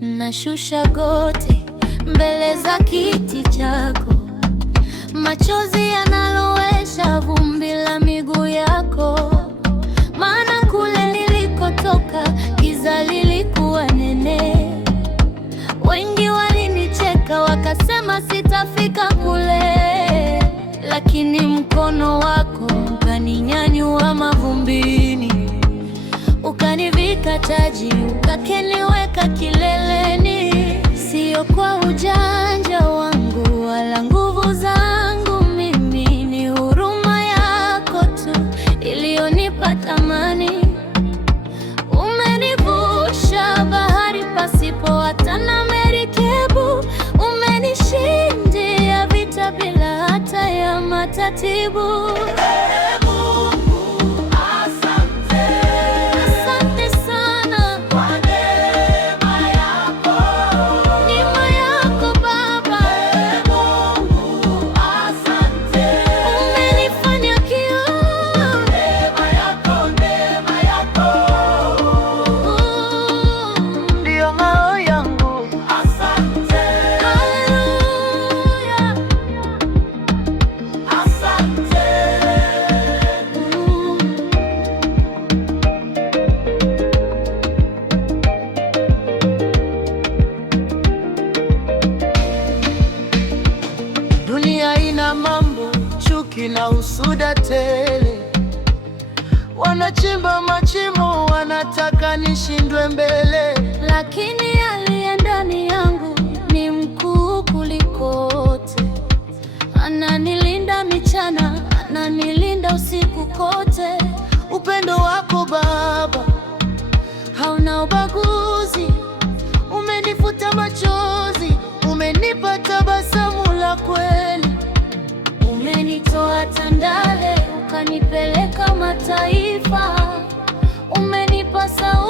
nashusha goti mbele za kiti chako, machozi yanalowesha vumbi la miguu yako. Maana kule nilikotoka giza lilikuwa nene, wengi walinicheka wakasema sitafika kule, lakini mkono wako ukaninyanyua mavumbini, ukanivika taji, ukaniweka kileleni. Sio kwa ujanja wangu wala nguvu zangu mimi, ni huruma yako tu iliyonipa thamani. Umenivusha bahari pasipo hata na merikebu, umenishindia vita bila hata ya matatibu. Dunia ina mambo, chuki na usuda tele. Wanachimba machimo, wanataka nishindwe mbele, lakini aliye ndani yangu ni mkuu kuliko wote. Ananilinda michana, ananilinda usiku kote. Upendo wako Baba hauna ubaguzi, umenifuta machozi, umenipa tabasamu la kweli. Umenitoa Tandale ukanipeleka mataifa, umenipa sauti